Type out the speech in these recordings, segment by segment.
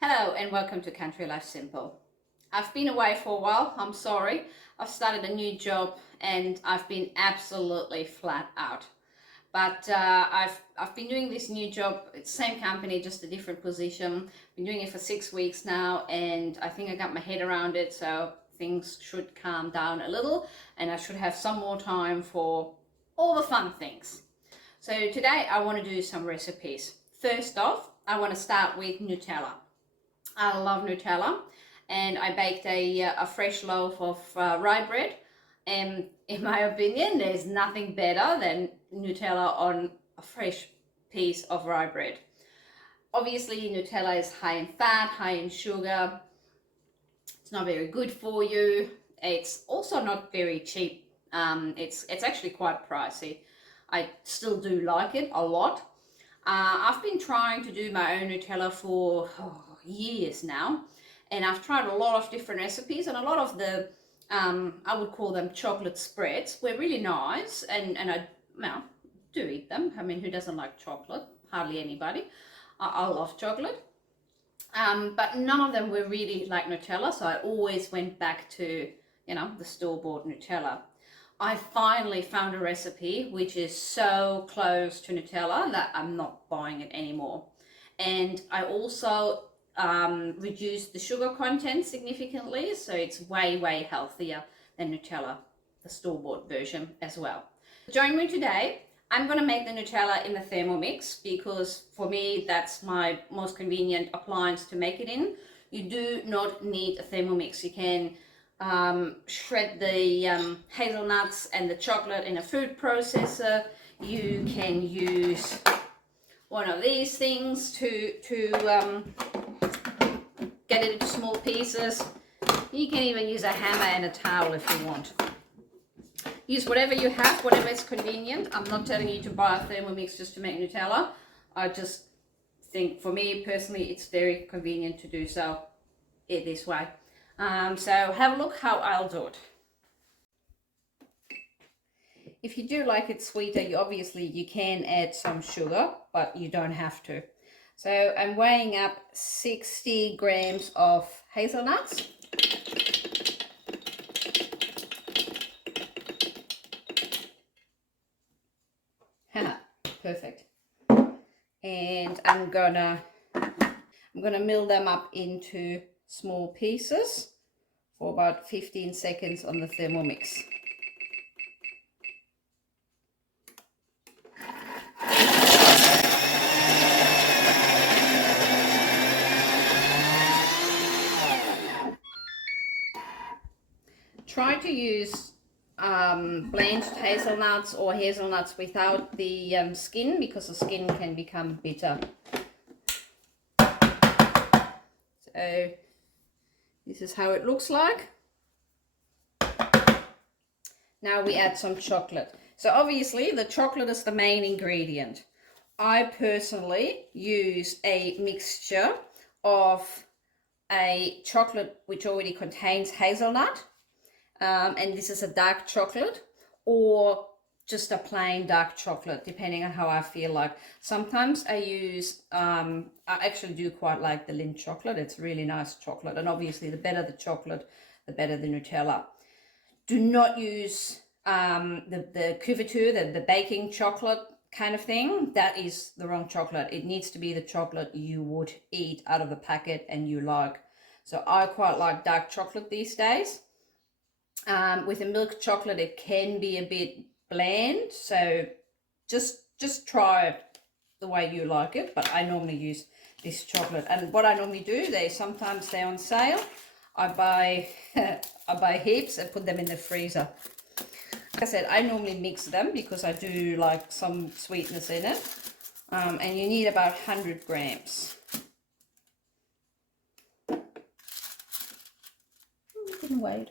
Hello and welcome to Country Life Simple. I've been away for a while, I'm sorry. I've started a new job and I've been absolutely flat out. But I've been doing this new job, it's the same company, just a different position. Been doing it for 6 weeks now and I think I got my head around it, so things should calm down a little and I should have some more time for all the fun things. So today I want to do some recipes. First off, I want to start with Nutella. I love Nutella, and I baked a fresh loaf of rye bread, and in my opinion there's nothing better than Nutella on a fresh piece of rye bread. Obviously Nutella is high in fat, high in sugar. It's not very good for you. It's also not very cheap. It's actually quite pricey. I still do like it a lot. I've been trying to do my own Nutella for years now, and I've tried a lot of different recipes, and a lot of the I would call them chocolate spreads were really nice, and I do eat them. I mean, who doesn't like chocolate? Hardly anybody. I love chocolate, but none of them were really like Nutella, so I always went back to the store-bought Nutella. I finally found a recipe which is so close to Nutella that I'm not buying it anymore. And I also reduced the sugar content significantly, so it's way healthier than Nutella, the store-bought version as well. Join me today. I'm going to make the Nutella in the Thermomix because for me that's my most convenient appliance to make it in. You do not need a Thermomix. You can shred the hazelnuts and the chocolate in a food processor. You can use one of these things to get it into small pieces. You can even use a hammer and a towel if you want. Use whatever you have, whatever is convenient. I'm not telling you to buy a Thermomix just to make Nutella. I just think for me personally it's very convenient to do so this way. So have a look how I'll do it. If you do like it sweeter, you can add some sugar, but you don't have to. So I'm weighing up 60 grams of hazelnuts. Perfect. And I'm gonna mill them up into small pieces for about 15 seconds on the Thermomix. Try to use blanched hazelnuts or hazelnuts without the skin, because the skin can become bitter. So this is how it looks like. Now we add some chocolate. So obviously the chocolate is the main ingredient. I personally use a mixture of a chocolate which already contains hazelnut, and this is a dark chocolate, or just a plain dark chocolate, depending on how I feel like. Sometimes I use, I actually do quite like the Lindt chocolate. It's really nice chocolate, and obviously the better the chocolate, the better the Nutella. Do not use the couverture, the baking chocolate kind of thing. That is the wrong chocolate. It needs to be the chocolate you would eat out of the packet and you like. So I quite like dark chocolate these days. With a milk chocolate it can be a bit bland, so just try it the way you like it, but I normally use this chocolate. And what I normally do, sometimes they're on sale. I buy heaps and put them in the freezer. Like I said, I normally mix them because I do like some sweetness in it, and you need about 100 grams. Didn't wait.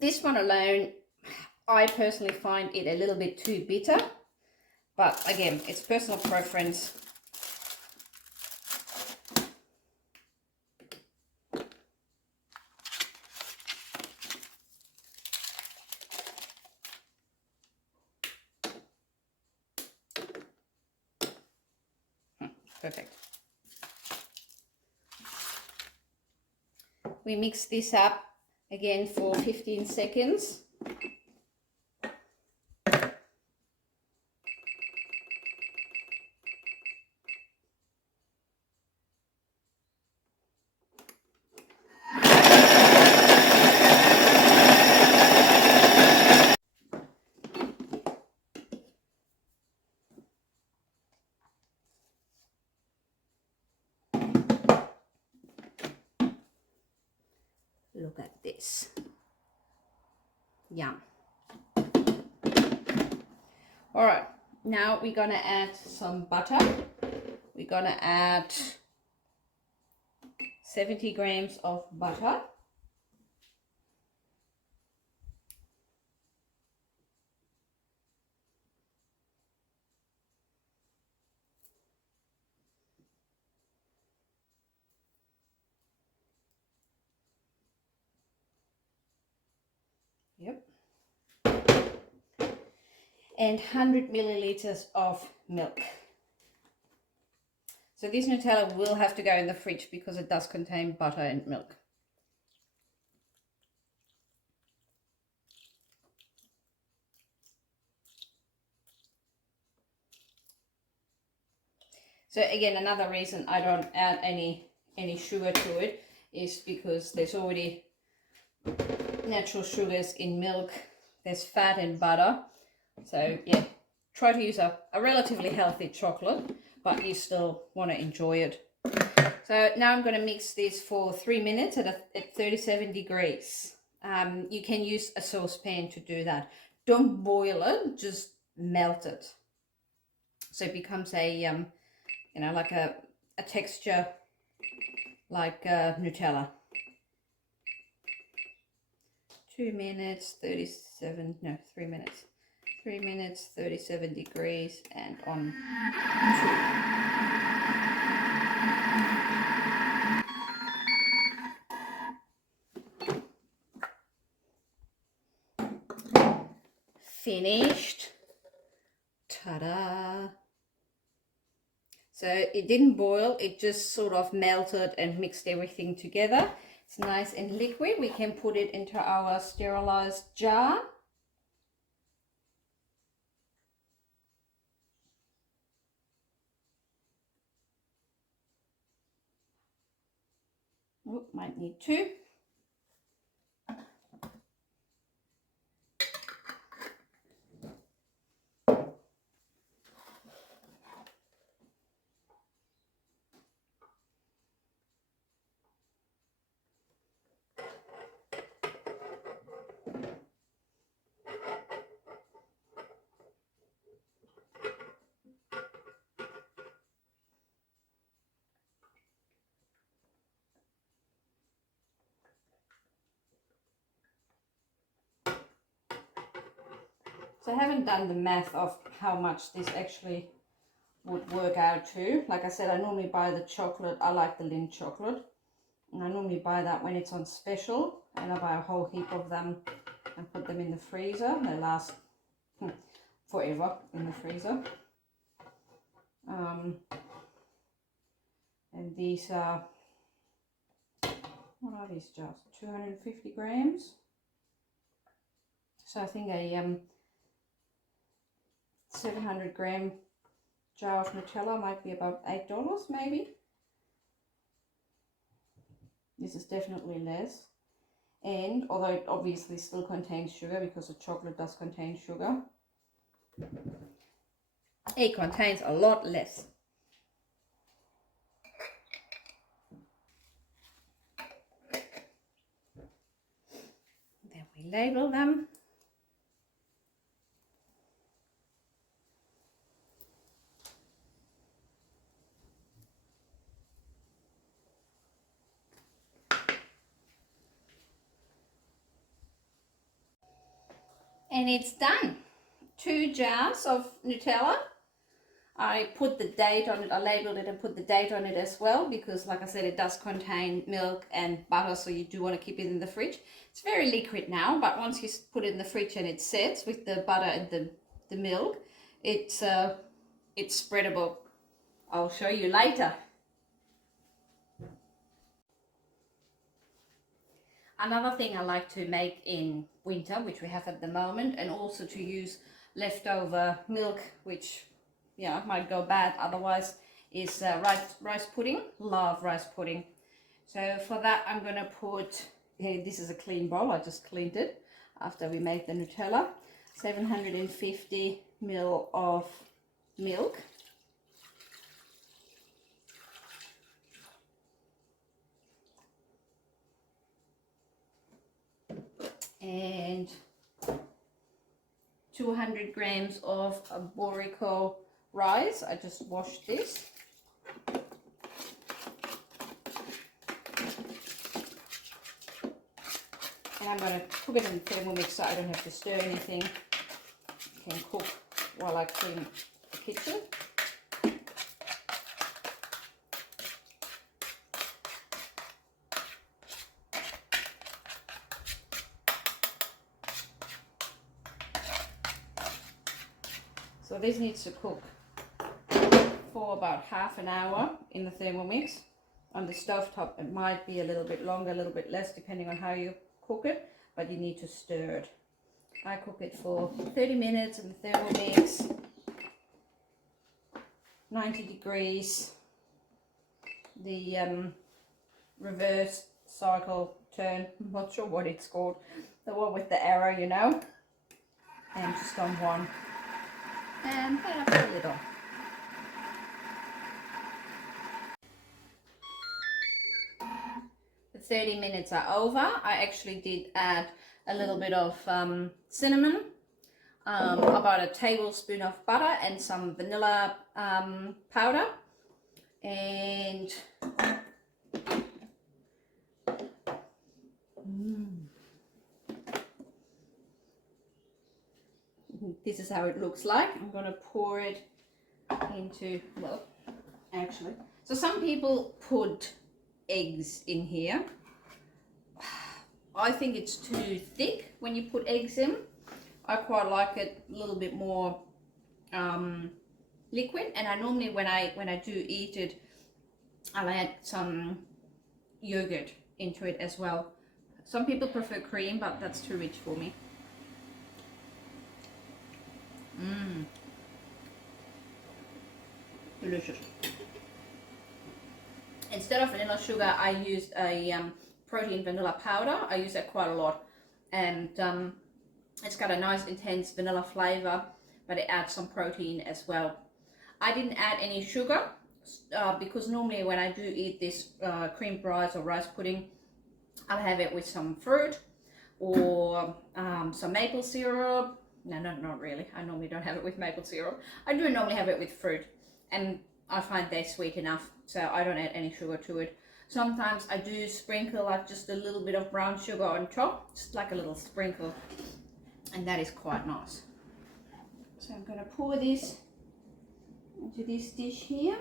This one alone, I personally find it a little bit too bitter, but again, it's personal preference. perfect. We mix this up again for 15 seconds. Look at this. Yum. All right, now we're gonna add some butter. We're gonna add 70 grams of butter. Yep. And 100 milliliters of milk. So this Nutella will have to go in the fridge because it does contain butter and milk. So again, another reason I don't add any sugar to it is because there's already natural sugars in milk. There's fat and butter. So yeah, try to use a relatively healthy chocolate, but you still want to enjoy it. So now I'm going to mix this for 3 minutes at 37 degrees. You can use a saucepan to do that. Don't boil it, just melt it. So it becomes a, you know, like a texture like Nutella. 2 minutes, 37, no, 3 minutes. 3 minutes, 37 degrees, and on 2. Finished. Ta-da! So it didn't boil, it just sort of melted and mixed everything together. It's nice and liquid. We can put it into our sterilized jar. Oh, might need 2. So I haven't done the math of how much this actually would work out to. Like I said, I normally buy the chocolate. I like the Lindt chocolate. And I normally buy that when it's on special. And I buy a whole heap of them and put them in the freezer. They last forever in the freezer. And these are, what are these jars? 250 grams. So I think a 700 gram jar of Nutella might be about $8 maybe. This is definitely less. And although it obviously still contains sugar because the chocolate does contain sugar, it contains a lot less. Then we label them. And it's done. 2 jars of Nutella. I put the date on it, I labeled it and put the date on it as well because like I said, it does contain milk and butter, so you do want to keep it in the fridge. It's very liquid now, but once you put it in the fridge and it sets with the butter and the milk, it's spreadable I'll show you later. Another thing I like to make in winter, which we have at the moment, and also to use leftover milk, which might go bad otherwise, is rice pudding. Love rice pudding. So for that I'm gonna put, this is a clean bowl, I just cleaned it after we made the Nutella. 750 ml of milk. And 200 grams of bourrico rice. I just washed this. And I'm going to cook it in the Thermomix so I don't have to stir anything. I can cook while I clean the kitchen. So this needs to cook for about half an hour in the Thermomix. On the stovetop it might be a little bit longer, a little bit less, depending on how you cook it, but you need to stir it. I cook it for 30 minutes in the Thermomix, 90 degrees, the reverse cycle turn, I'm not sure what it's called, the one with the arrow, you know, and just on one. And then I put a lid on. The 30 minutes are over. I actually did add a little bit of cinnamon, about a tablespoon of butter and some vanilla powder, and this is how it looks like. I'm going to pour it into, well, actually, so some people put eggs in here. I think it's too thick when you put eggs in. I quite like it a little bit more liquid, and I normally when I do eat it, I'll add some yogurt into it as well. Some people prefer cream, but that's too rich for me. Delicious. Instead of vanilla sugar, I used a protein vanilla powder. I use that quite a lot, and it's got a nice intense vanilla flavor, but it adds some protein as well. I didn't add any sugar because normally when I do eat this creamed rice or rice pudding, I'll have it with some fruit or some maple syrup. No, not really. I normally don't have it with maple syrup. I do normally have it with fruit, and I find they're sweet enough, so I don't add any sugar to it. Sometimes I do sprinkle like just a little bit of brown sugar on top, just like a little sprinkle, and that is quite nice. So I'm going to pour this into this dish here.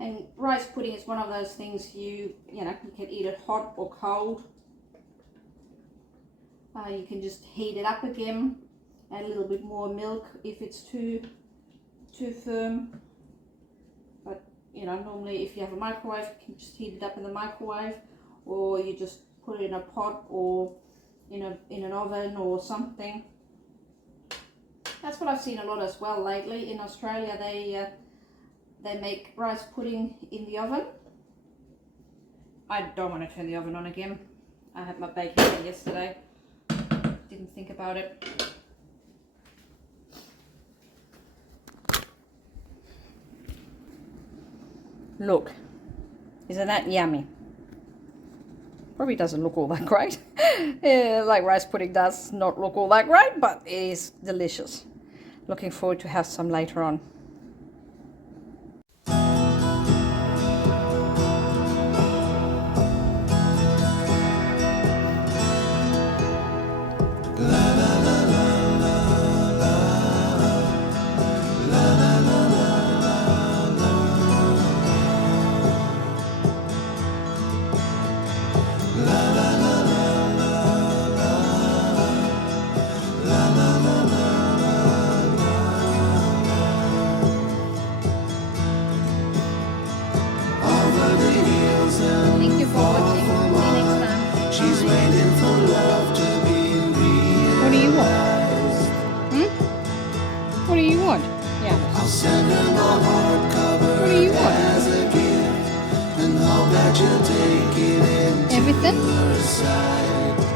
And rice pudding is one of those things you can eat it hot or cold. You can just heat it up again, add a little bit more milk if it's too firm. But normally if you have a microwave, you can just heat it up in the microwave, or you just put it in a pot or in an oven or something. That's what I've seen a lot as well lately. In Australia, they make rice pudding in the oven. I don't want to turn the oven on again. I had my baking there yesterday. Didn't think about it. Look, isn't that yummy? Probably doesn't look all that great. Like rice pudding does not look all that great, but it is delicious. Looking forward to have some later on. want? Hmm? What do you want? Yeah. I'll send her my hardcover What do you want? as a gift, and hope that you'll take it into Everything? her side.